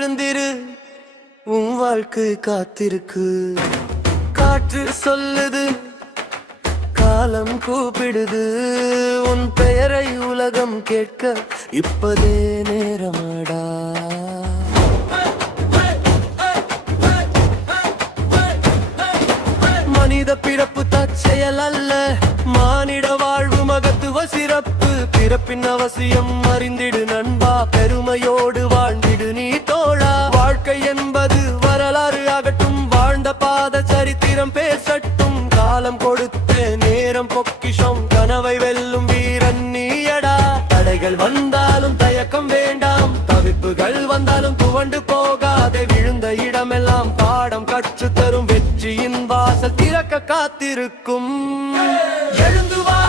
எழுந்திரு, உன் வாழ்க்கை காத்திருக்கு. காற்று சொல்லுது, காலம் கூப்பிடுது, உன் பெயரை உலகம் கேட்க இப்பதே நேரமாடா. மனித பிறப்பு தற்செயல் அல்ல, மானிட வாழ்வு மகத்துவ சிறப்பு. பிறப்பின் அவசியம் அறிந்திடு நண்பா, பெருமையோடு வாழ்ந்திடு நீ தோழா. வாழ்க்கை என்பது வரலாறு ஆகட்டும், வாழ்ந்த பாத சரித்திரம் பேசட்டும். காலம் கொடுத்த நேரம் பொக்கிஷம், கனவை வெல்லும் வீரன் நீயடா. தடைகள் வந்தாலும் தயக்கம் வேண்டாம், தவிப்புகள் வந்தாலும் துவண்டு போகாதே. விழுந்த இடமெல்லாம் பாடம் கற்று தரும், வெற்றியின் வாசல் திறக்க காத்திருக்கும். எழுந்து வா,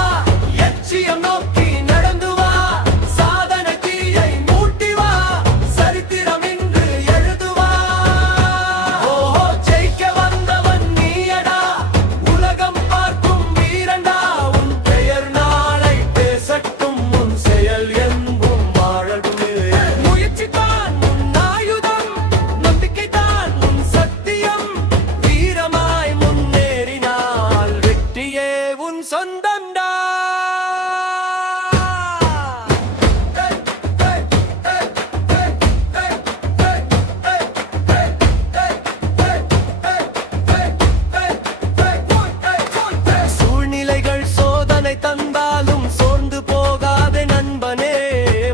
லட்சியம் நோக்கி நடந்து வா, சாதனை தீயை மூட்டி வா, சரித்திரம் இன்று எழுதுவா. ஓஹோ, ஜெயிக்க வந்தவன் நீயடா, உலகம் பார்க்கும் வீரண்டா. உன் பெயர் நாளை பேசட்டும், உன் செயல் என்பும் வாழட்டும். முயற்சி தான் உன் ஆயுதம், நம்பிக்கை தான் உன் சத்தியம். வீரமாய் முன்னேறினால் வெற்றியே உன் சொந்தம்டா. சூழ்நிலைகள் சோதனை தந்தாலும் சோர்ந்து போகாதே நண்பனே.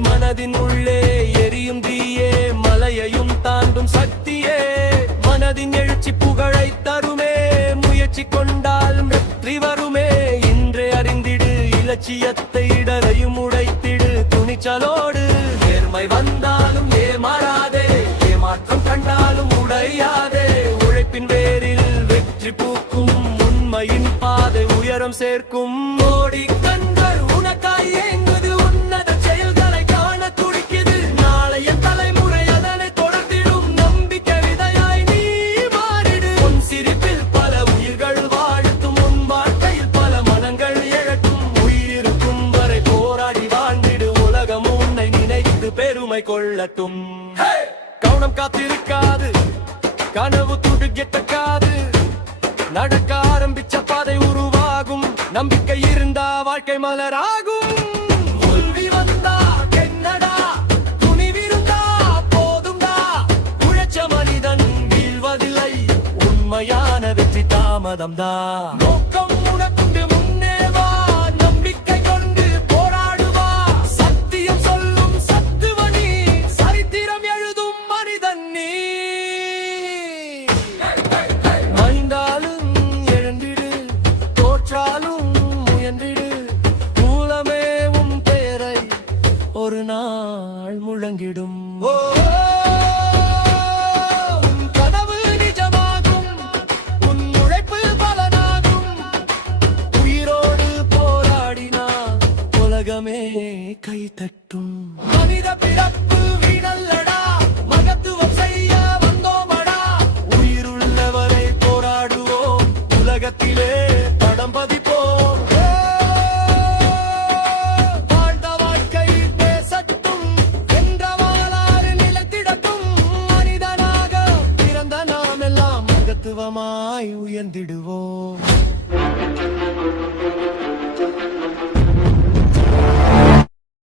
மனதின் உள்ளே எரியும் தீயே, மலையையும் தாண்டும் சக்தியே. மனதின் எழுச்சி புகழை தருமே, முயற்சி கொண்டால் வெற்றி வருமே. இன்றே அறிந்திடு இலட்சியத்தை, இடரையும் உடைத்திடு துணிச்சலோடு. நேர்மை வந்தாலும் ஏமாறாதே, ஏமாற்றம் கண்டாலும் உடையாதே. உழைப்பின் வேரில் வெற்றி பூக்கும், உண்மையின் பாதை உயரம் சேர்க்கும். ஓடி கண்கள் உனக்காய் ஏங்குது, உன்னத செயல்களை காண துடிக்குது. நாளைய தலைமுறை அதனை தொடர்ந்திடும், நம்பிக்கை விதையாய் நீ மாறிடு. உன் சிரிப்பில் பல உயிர்கள் வாழ்த்தும், உன் வாழ்க்கையில் பல மனங்கள் எழட்டும். உயிரிருக்கும் வரை போராடி வாழ்ந்திடு, உலகம் உன்னை நினைத்து பெருமை கொள்ளட்டும். கவனம் காத்திருக்காது, கனவு துடு எட்டக்காது. நடக்க ஆரம்பிச்ச பாதை உருவாகும், நம்பிக்கை இருந்தா வாழ்க்கை மலராகும். தோல்வி வந்தா என்னடா, துணிவிருந்தா போதும்டா. உழைச்ச மனிதன் வீழ்வதில்லை, உண்மையான வெற்றி தாமதம்தா. நோக்கம் உனக்குண்டு, முன்னே வா, நம்பிக்கை கொண்டு போராடுவா. சத்தியம் சொல்லும் சத்துவனி, சரித்திரம் எழுதும் மனிதன் நீ. மைந்தாலும் எழுந்திடு, தோற்றாலும் முயன்றிடு. மூலமே உன் பெயரை ஒரு நாள் முழங்கிடும். உன் கனவு நிஜமாகும், உன் உழைப்பு பலனாகும். உயிரோடு போராடினா உலகமே கை தட்டும். மனித பிறப்பு வீணல்லடா, மகத்துவம் செய்ய வந்தோமடா. உயிருள்ளவரை போராடுவோம், உலகத்திலே படம் பதிப்போம். வாழ்ந்த வாழ்க்கை பேசட்டும், என்ற வாளாறு நிலத்திடட்டும். மனிதனாக பிறந்த நாம் எல்லாம் மகத்துவமாய் உயர்ந்திடுவோம்.